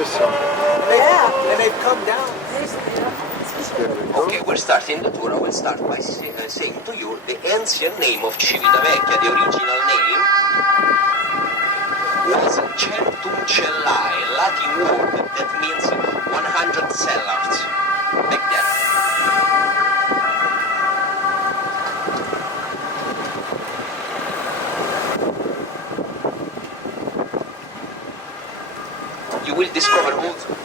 And they've come down. Okay, we're starting the tour. I will start by saying to you the ancient name of Civitavecchia. The original name was Centum Cellae, Latin word that means 100 cellars, like that. You will discover also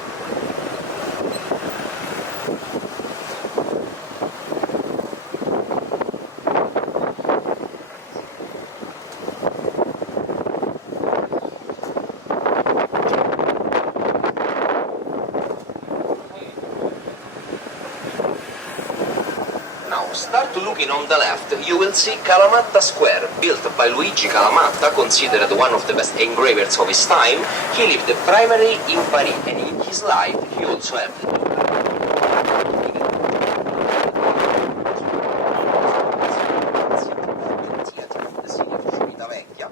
Start looking on the left, you will see Calamatta Square, built by Luigi Calamatta, considered one of the best engravers of his time. He lived primarily in Paris, and in his life he also had the city of Civitavecchia.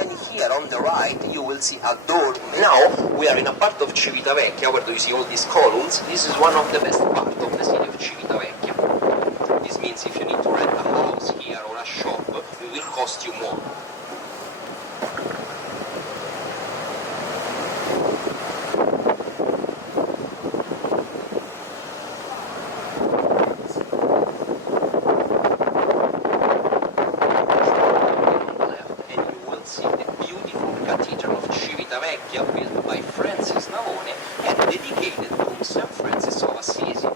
And here on the right you will see a door. Now we are in a part of Civitavecchia where you see all these columns. This is one of the best parts of the city of Civitavecchia. This means if you need to rent a house here or a shop, it will cost you more. And you will see the beautiful cathedral of Civitavecchia, built by Francis Navone and dedicated to St. Francis of Assisi.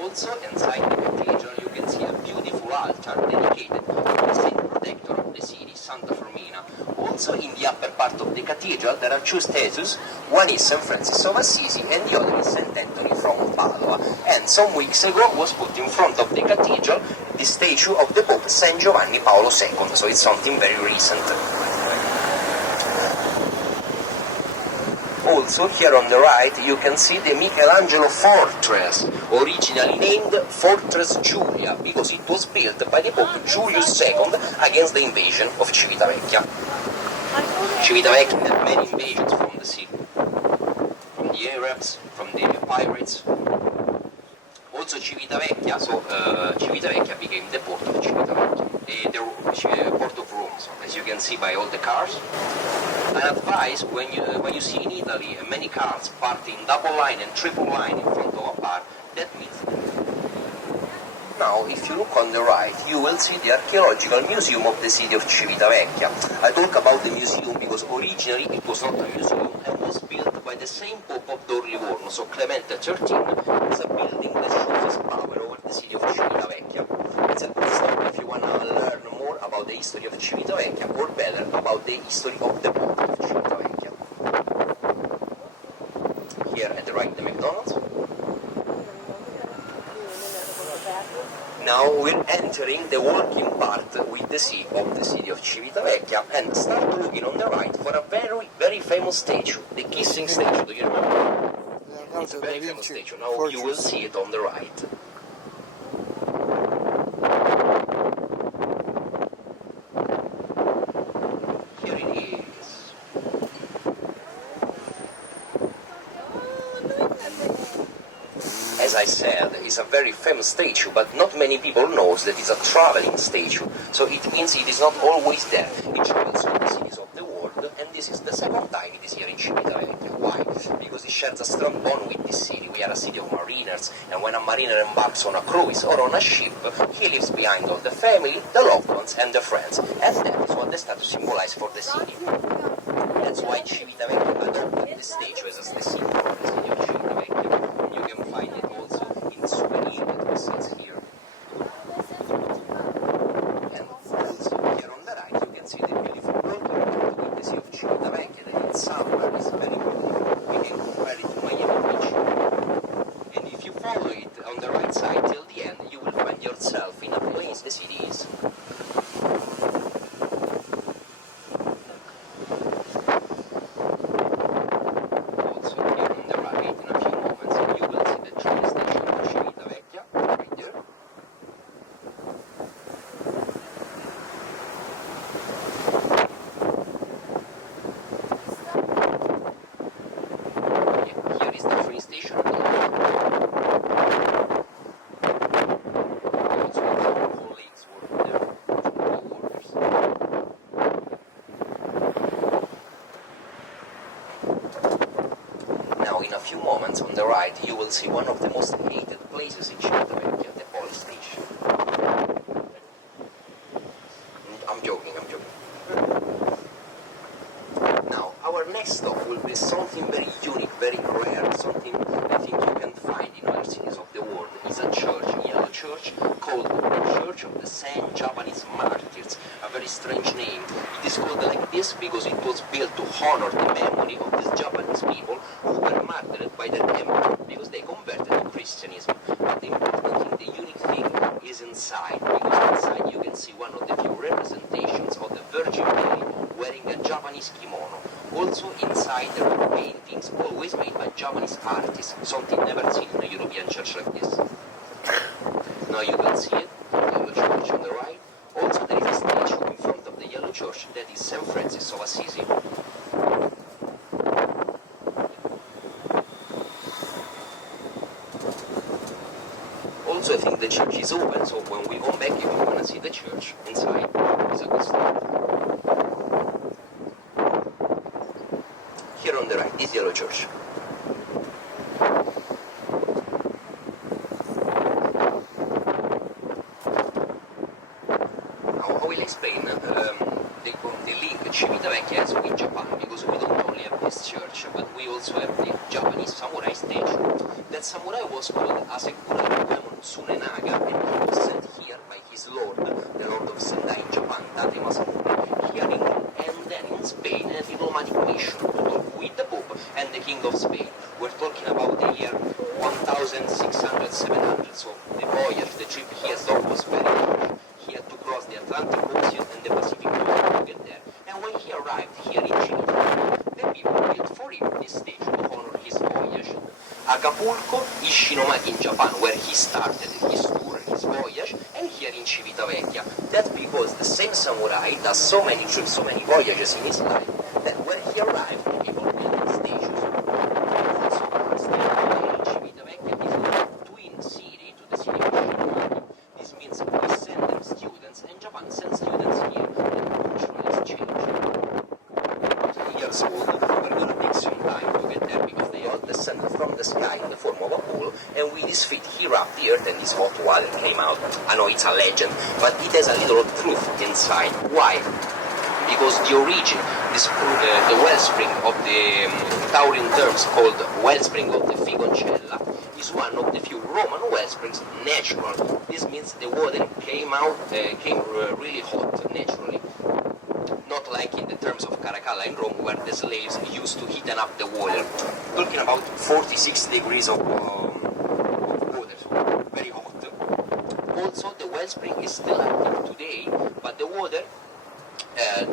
Also inside the cathedral you can see a beautiful altar dedicated to the saint protector of the city, Santa Firmina. Also in the upper part of the cathedral there are two statues. One is St. Francis of Assisi and the other is St. Anthony from Padua. And some weeks ago was put in front of the cathedral the statue of the Pope Saint Giovanni Paolo II, so it's something very recent. Also, here on the right, you can see the Michelangelo fortress, originally named Fortress Julia, because it was built by the Pope Julius II against the invasion of Civitavecchia. Civitavecchia had many invasions from the sea, from the Arabs, from the pirates. Also Civitavecchia, Civitavecchia became the port of Civitavecchia, the port of Rome, so as you can see by all the cars. An advice, when you see in Italy many cars parked in double line and triple line in front of a bar, that means. Now, if you look on the right, you will see the archaeological museum of the city of Civitavecchia. I talk about the museum because originally it was not a museum and was built by the same Pope of the Livorno, so Clemente XIII. It's a building that shows his power over the city of Civitavecchia. It's a good stop if you want to learn more about the history of Civitavecchia, or better, about the history of the port of Civitavecchia. Here at the right, the McDonald's. Now we're entering the walking part with the sea of the city of Civitavecchia, and start looking on the right for a very, very famous statue, the kissing statue. Do you remember? It's a very famous statue. Now you will see it on the right. Here it is. As I said, it's a very famous statue, but not many people know that it's a traveling statue. So it means it is not always there. It travels to the cities of the world, and this is the second time it is here in Civitavecchia. Why? Because it shares a strong bond with this city. We are a city of mariners, and when a mariner embarks on a cruise or on a ship, he leaves behind all the family, the loved ones, and the friends. And that is what the statue symbolizes for the city. That's why Civitavecchia adopted the statue as the symbol of the city of Civitavecchia. You can find it also in souvenir that we see here. And also here on the right you can see the beautiful walking path with the sea of Civitavecchia that in summer is very beautiful. We can compare it to Miami Beach. And if you follow it on the right side till the end, you will find yourself in a place the city is. Also here on the right, in a few moments, you will see the train station of Civitavecchia, right there. few moments on the right you will see one of the most hated places in Civitavecchia, the police station. I'm joking. Now, our next stop will be something very unique, very rare, something I think you can find in other cities of the world. It's a church, a yellow church, called the Church of the Saint Japanese Martyrs, a very strange name. It is called like this because it was built to honor the memory of these Japanese people who were martyred by the emperor because they converted to Christianism. But the important thing, the unique thing, is inside, because inside you can see one of the few representations of the Virgin Mary wearing a Japanese kimono. Also inside there are paintings always made by Japanese artists, something never seen in a European church like this. Now you can see it, the yellow church on the right. Also there is a statue in front of the yellow church that is St. Francis of Assisi. Also I think the church is open, so when we come back if you want to see the church inside, it's a good start. Here on the right is yellow church. Now I will explain the link Civitavecchia has with Japan, because we don't only have this church, but we also have the Japanese samurai statue. That samurai was called Asekura Demon Tsunenaga, and he was sent here by his lord, the lord of Sendai in Japan, Tate Masamune, here in Rome, and then in Spain, a diplomatic mission to talk with the Pope and the King of Spain. We're talking about the year 1600, 700, so the voyage, the trip he has done was very large. He had to cross the Atlantic Ocean and the Pacific Ocean to get there. And when he arrived here in Chile, the people built for him this statue to honor his voyage. Acapulco, Ishinomaki in Japan, where he started his tour, his voyage, and here in Civitavecchia. That's because the same samurai does so many trips, so many voyages in his life, that when he arrived, people built statues. Also, Civitavecchia is a twin city to the city of Ishinomaki. This means we send them students, and Japan sends students here, and cultural exchange. Years old, we're going to take some time to get there because they all descended from the sky in the form of a ball, and with his feet he rubbed the earth and this hot water came out. I know it's a legend, but it has a little truth inside. Why? Because the origin, the wellspring of the Taurian terms called wellspring of the Figoncella, is one of the few Roman wellsprings natural. This means the water came really hot naturally. Not like in the terms of Caracalla in Rome, where the slaves used to heaten up the water. Talking about 46 degrees of water, so very hot. Also, the wellspring is still active today, but the water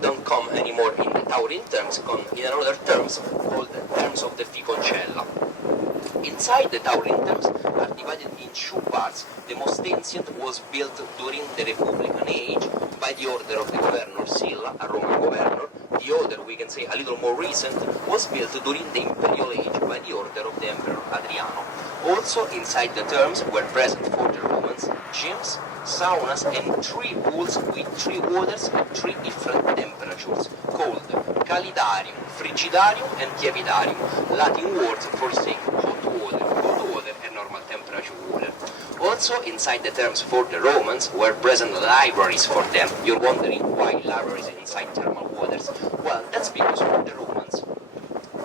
don't come anymore in the Taurian terms, come in another terms called terms of the Ficoncella. Inside the Taurian terms are divided in two parts. The most ancient was built during the Republican age by the order of the governor Silla, a Roman governor. The other, we can say a little more recent, was built during the imperial age by the order of the emperor Adriano. Also inside the terms were present for the Romans gyms, saunas and 3 pools with 3 waters at 3 different temperatures, called calidarium, frigidarium and tiepidarium, Latin words for saying hot water, cold water and normal temperature water. Also inside the terms for the Romans were present libraries for them. You're wondering why libraries inside thermal waters? Well, that's because for the Romans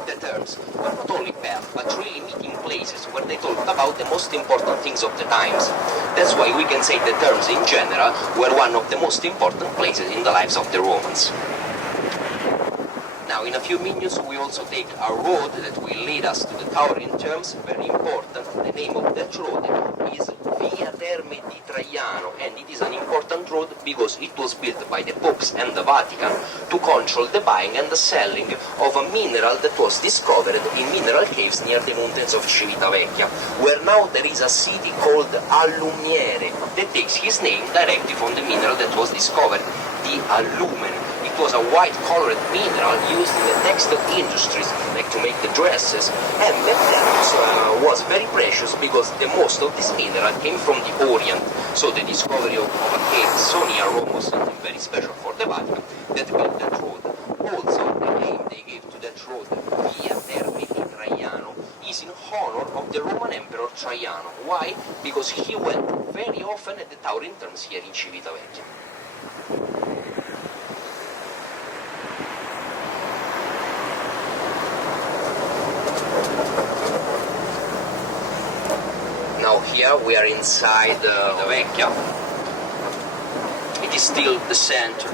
the terms were not only baths, but really meeting places where they talked about the most important things of the times. That's why we can say the terms in general were one of the most important places in the lives of the Romans. Now, in a few minutes, we also take a road that will lead us to the Taurian terms, very important. The name of that road is Via Terme di Traiano, and it is an important road because it was built by the popes and the Vatican to control the buying and the selling of a mineral that was discovered in mineral caves near the mountains of Civitavecchia, where now there is a city called Allumiere that takes his name directly from the mineral that was discovered, the allumen. It was a white-colored mineral used in the textile industries, like to make the dresses, and that was very precious because the most of this mineral came from the Orient. So the discovery of a cave so near Rome was something very special for the Vatican that built that road. Also, the name they gave to that road, Via Terme di Traiano, is is in honor of the Roman Emperor Traiano. Why? Because he went very often at the Tyrrhenian Sea here in Civitavecchia. Now here we are inside the Vecchia. It is still the center.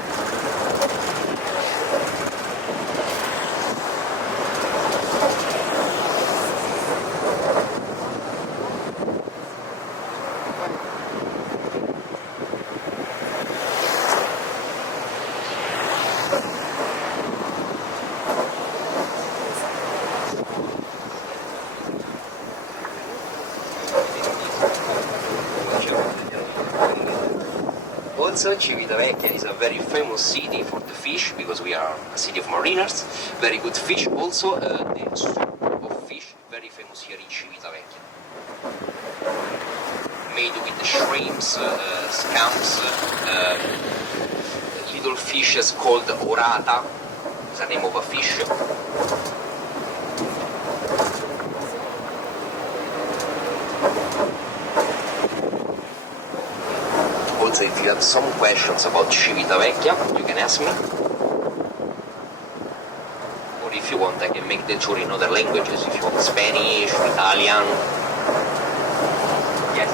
Also, Civitavecchia is a very famous city for the fish, because we are a city of mariners. Very good fish. Also, the soup of fish, very famous here in Civitavecchia. Made with the shrimps, scamps, little fishes called orata, is the name of a fish. Also, if you have some questions about Civitavecchia, you can ask me. Or if you want, I can make the tour in other languages, if you want Spanish, Italian. Yes.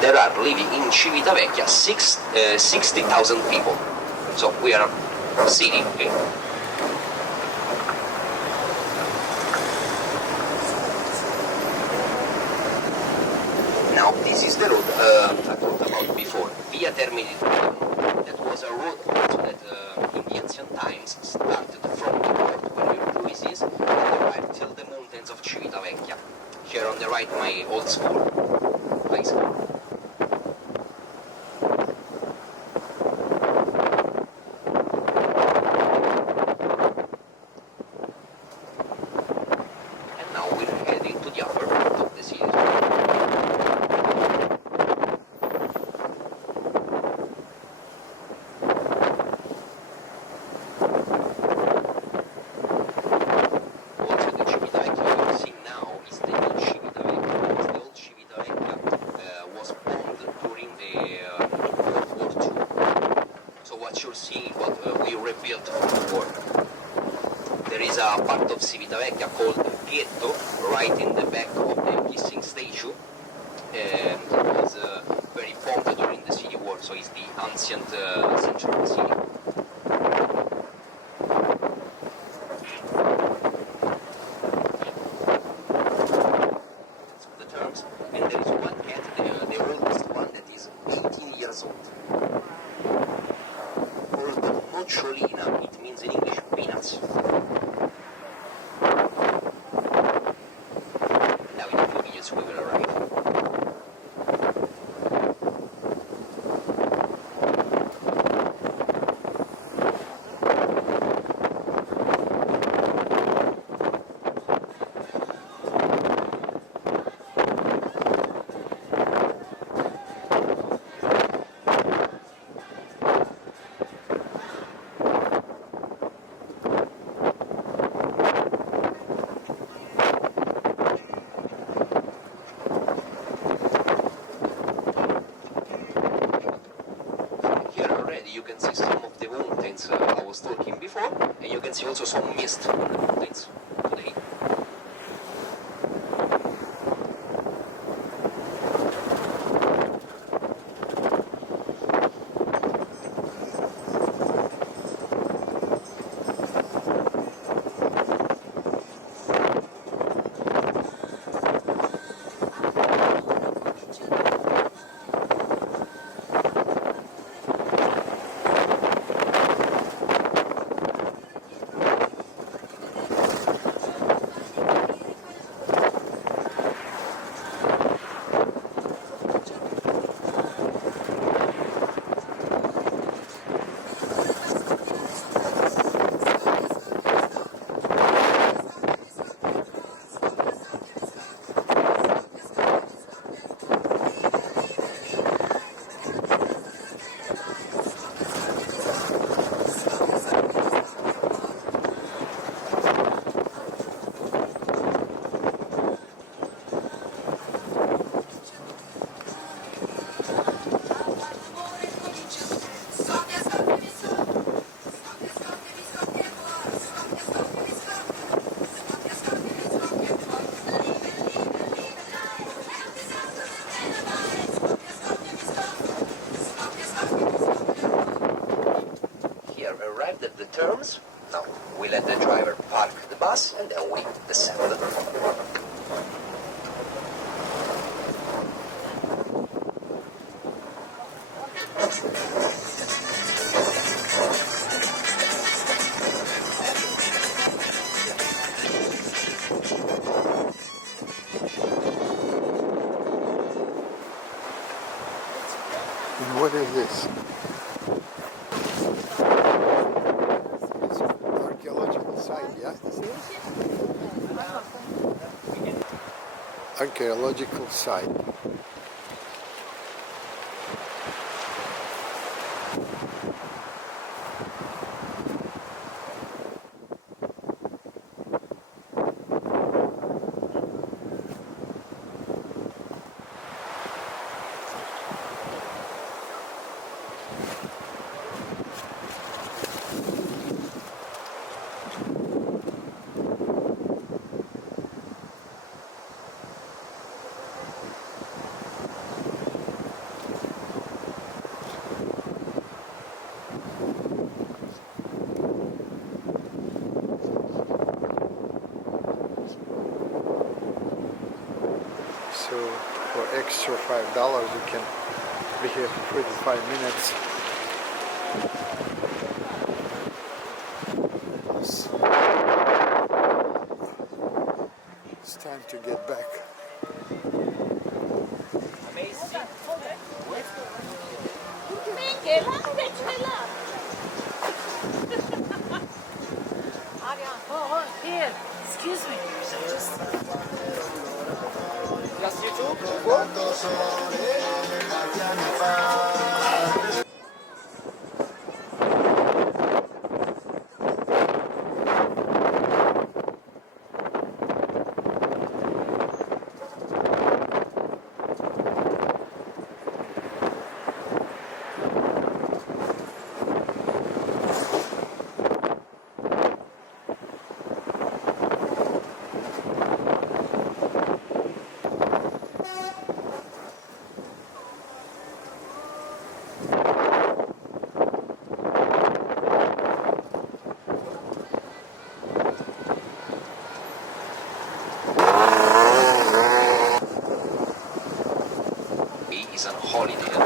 There are living in Civitavecchia 60,000 people. So we are a city. Okay? Now this is the road I talked about before, Via Termini. That was a road also that in the ancient times started from the port where Louis is and arrived till the mountains of Civitavecchia. Here on the right, my old school, high school. Part of Civitavecchia called Ghetto, right in the back of the kissing statue, and it was very bombed during the city war, so it's the ancient central city. That's the terms, and there is one cat, the oldest one, that is 18 years old, called Nocciolina. It means in English peanuts. We will arrive. You can see some of the mountains I was talking before, and you can see also some mist on the mountains today. confirms. Now, we let the driver park the bus and then we descend. And what is this? It's an archaeological site, yeah? Archaeological site. So for extra $5 you can be here for 45 minutes. It's time to get back. Oh, here, excuse me. Is on holiday